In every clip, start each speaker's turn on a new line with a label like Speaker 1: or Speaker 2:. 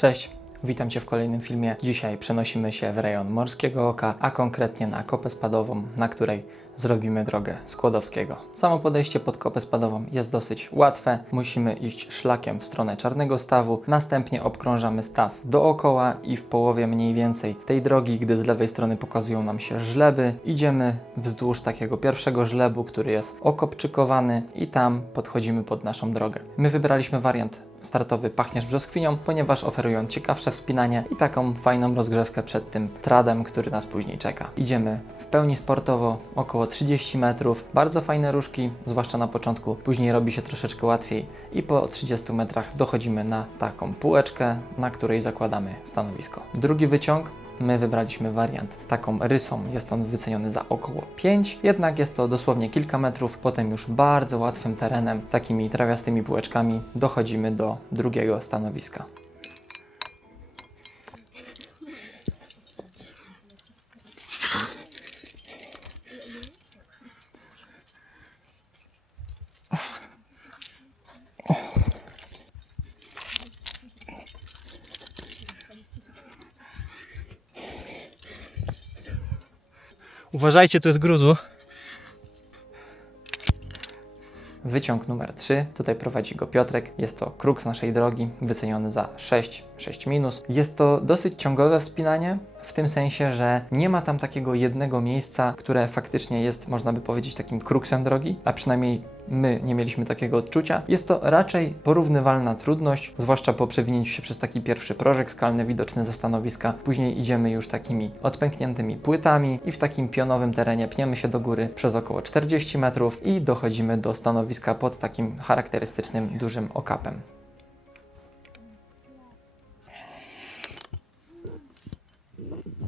Speaker 1: Cześć, witam Cię w kolejnym filmie. Dzisiaj przenosimy się w rejon Morskiego Oka, a konkretnie na kopę spadową, na której zrobimy drogę Skłodowskiego. Samo podejście pod kopę spadową jest dosyć łatwe. Musimy iść szlakiem w stronę Czarnego Stawu, następnie obkrążamy staw dookoła i w połowie mniej więcej tej drogi, gdy z lewej strony pokazują nam się żleby, idziemy wzdłuż takiego pierwszego żlebu, który jest okopczykowany i tam podchodzimy pod naszą drogę. My wybraliśmy wariant startowy pachniesz brzoskwinią, ponieważ oferują ciekawsze wspinanie i taką fajną rozgrzewkę przed tym tradem, który nas później czeka. Idziemy w pełni sportowo, około 30 metrów, bardzo fajne różki, zwłaszcza na początku, później robi się troszeczkę łatwiej i po 30 metrach dochodzimy na taką półeczkę, na której zakładamy stanowisko. Drugi wyciąg My wybraliśmy wariant z taką rysą. Jest on wyceniony za około 5, jednak jest to dosłownie kilka metrów. Potem już bardzo łatwym terenem, takimi trawiastymi półeczkami, dochodzimy do drugiego stanowiska.
Speaker 2: Uważajcie, tu jest gruzu.
Speaker 1: Wyciąg numer 3, tutaj prowadzi go Piotrek. Jest to kruk z naszej drogi, wyceniony za 6, 6 minus. Jest to dosyć ciągowe wspinanie, w tym sensie, że nie ma tam takiego jednego miejsca, które faktycznie jest, można by powiedzieć, takim kruksem drogi, a przynajmniej my nie mieliśmy takiego odczucia. Jest to raczej porównywalna trudność, zwłaszcza po przewinięciu się przez taki pierwszy prożek skalny widoczny ze stanowiska. Później idziemy już takimi odpękniętymi płytami i w takim pionowym terenie pniemy się do góry przez około 40 metrów i dochodzimy do stanowiska pod takim charakterystycznym dużym okapem.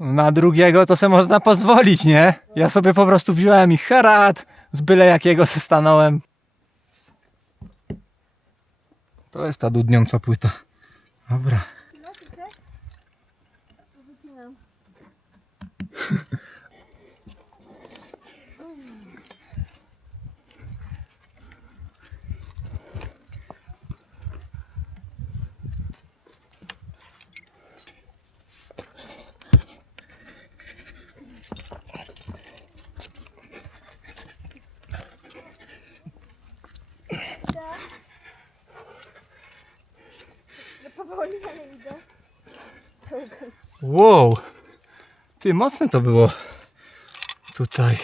Speaker 2: Na drugiego to se można pozwolić, nie? Ja sobie po prostu wziąłem ich harat, z byle jakiego se stanąłem. To jest ta dudniąca płyta. Dobra. Wow. Ty, mocne to było. Tutaj.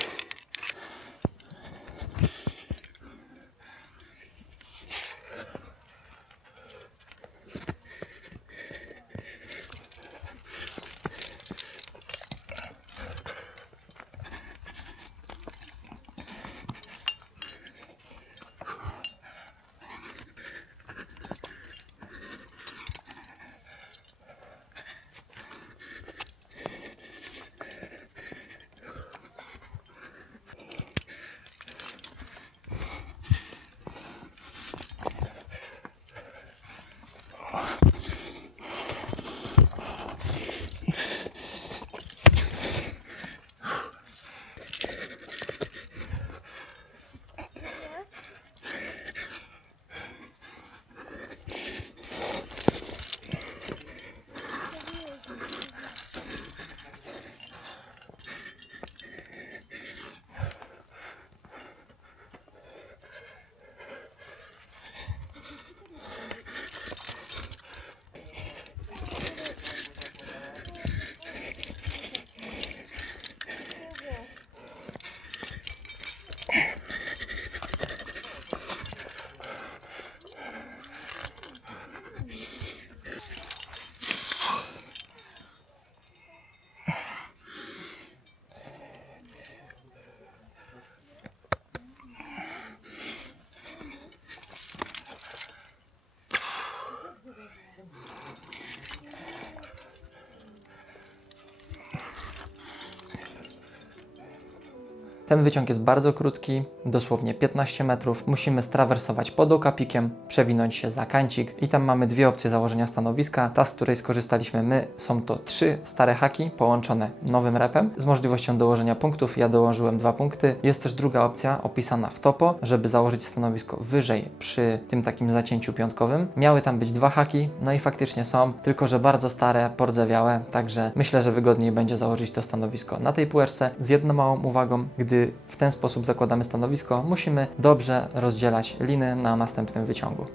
Speaker 1: Ten wyciąg jest bardzo krótki, dosłownie 15 metrów. Musimy strawersować pod okapikiem, przewinąć się za kancik i tam mamy dwie opcje założenia stanowiska. Ta, z której skorzystaliśmy my, są to trzy stare haki połączone nowym repem z możliwością dołożenia punktów. Ja dołożyłem dwa punkty. Jest też druga opcja opisana w topo, żeby założyć stanowisko wyżej przy tym takim zacięciu piątkowym. Miały tam być dwa haki, no i faktycznie są, tylko że bardzo stare, pordzewiałe, także myślę, że wygodniej będzie założyć to stanowisko na tej półeczce z jedną małą uwagą, gdy w ten sposób zakładamy stanowisko, musimy dobrze rozdzielać liny na następnym wyciągu.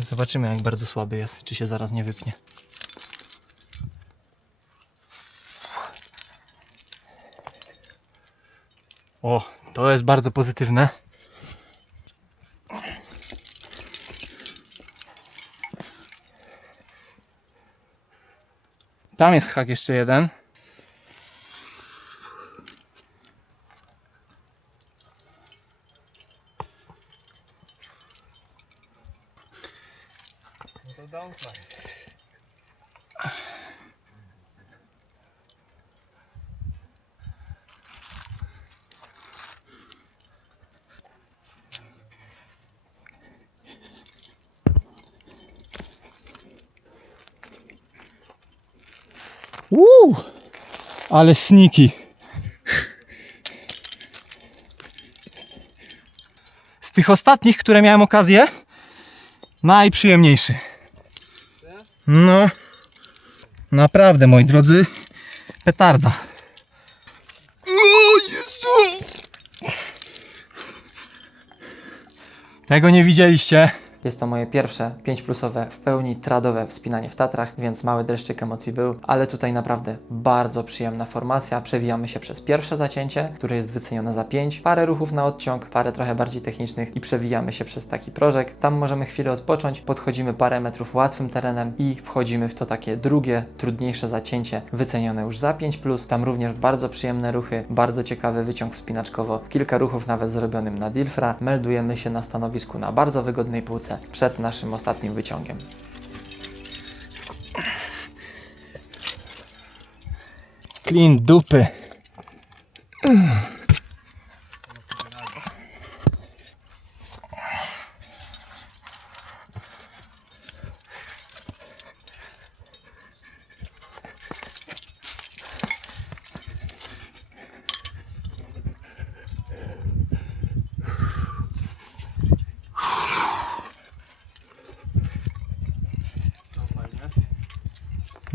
Speaker 2: Zobaczymy, jak bardzo słaby jest, czy się zaraz nie wypnie. O, to jest bardzo pozytywne. Tam jest hak jeszcze jeden. Uuu, ale sniki. Z tych ostatnich, które miałem okazję, najprzyjemniejszy. No, naprawdę, moi drodzy, petarda. O Jezu! Tego nie widzieliście.
Speaker 1: Jest to moje pierwsze 5 plusowe w pełni tradowe wspinanie w Tatrach, więc mały dreszczyk emocji był, ale tutaj naprawdę bardzo przyjemna formacja. Przewijamy się przez pierwsze zacięcie, które jest wycenione za 5, parę ruchów na odciąg, parę trochę bardziej technicznych i przewijamy się przez taki prożek. Tam możemy chwilę odpocząć, podchodzimy parę metrów łatwym terenem i wchodzimy w to takie drugie, trudniejsze zacięcie, wycenione już za 5 plus. Tam również bardzo przyjemne ruchy, bardzo ciekawy wyciąg wspinaczkowo, kilka ruchów nawet zrobionym na Dilfra. Meldujemy się na stanowisku na bardzo wygodnej półce przed naszym ostatnim wyciągiem.
Speaker 2: Clean dupy.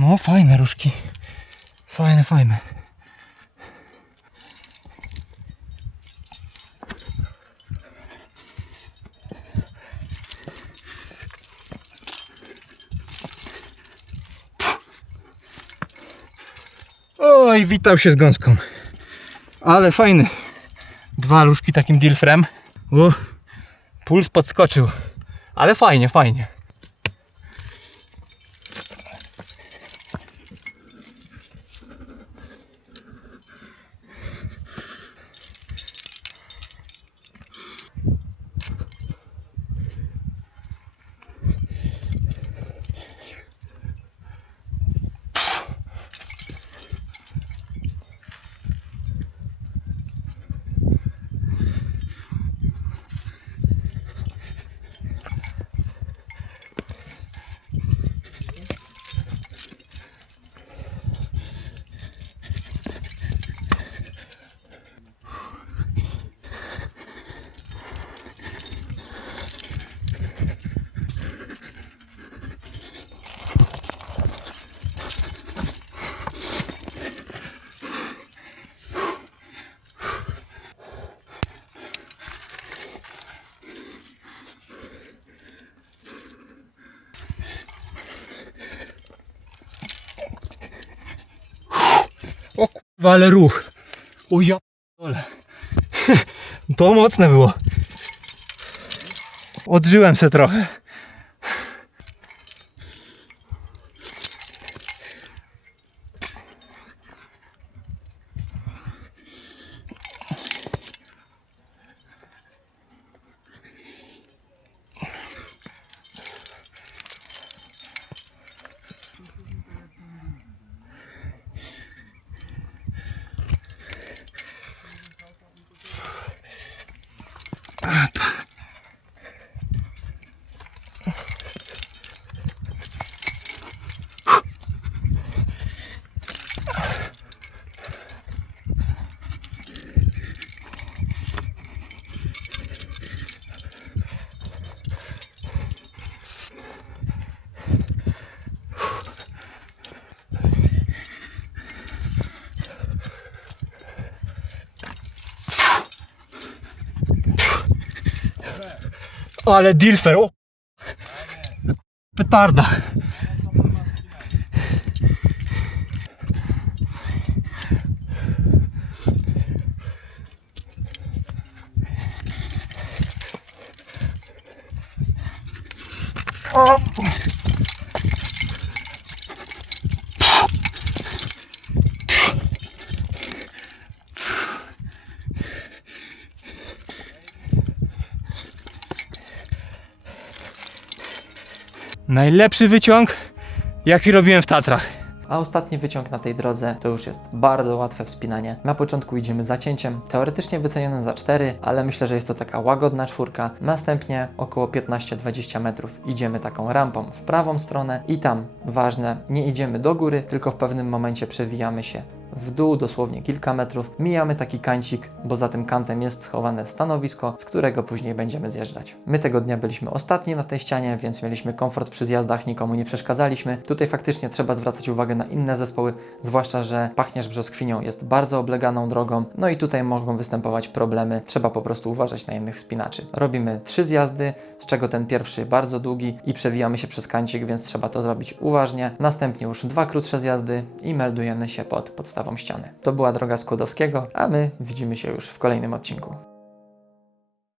Speaker 2: No fajne różki. Fajne, fajne. Oj, witał się z gąską. Ale fajny. Dwa różki takim dilfrem. Puls podskoczył. Ale fajnie, fajnie. O kurwa, ale ruch. O. To mocne było. Odżyłem se trochę. Ale Dilfer, o! Petarda. Najlepszy wyciąg, jaki robiłem w Tatrach.
Speaker 1: A ostatni wyciąg na tej drodze to już jest bardzo łatwe wspinanie. Na początku idziemy zacięciem, teoretycznie wycenionym za 4, ale myślę, że jest to taka łagodna czwórka. Następnie około 15-20 metrów idziemy taką rampą w prawą stronę i tam, ważne, nie idziemy do góry, tylko w pewnym momencie przewijamy się w dół dosłownie kilka metrów, mijamy taki kancik, bo za tym kantem jest schowane stanowisko, z którego później będziemy zjeżdżać. My tego dnia byliśmy ostatni na tej ścianie, więc mieliśmy komfort przy zjazdach, nikomu nie przeszkadzaliśmy. Tutaj faktycznie trzeba zwracać uwagę na inne zespoły, zwłaszcza, że Pachniarz Brzoskwinią jest bardzo obleganą drogą, no i tutaj mogą występować problemy, trzeba po prostu uważać na innych wspinaczy. Robimy trzy zjazdy, z czego ten pierwszy bardzo długi i przewijamy się przez kancik, więc trzeba to zrobić uważnie. Następnie już dwa krótsze zjazdy i meldujemy się pod podstawą ściany. To była droga Skłodowskiego, a my widzimy się już w kolejnym odcinku.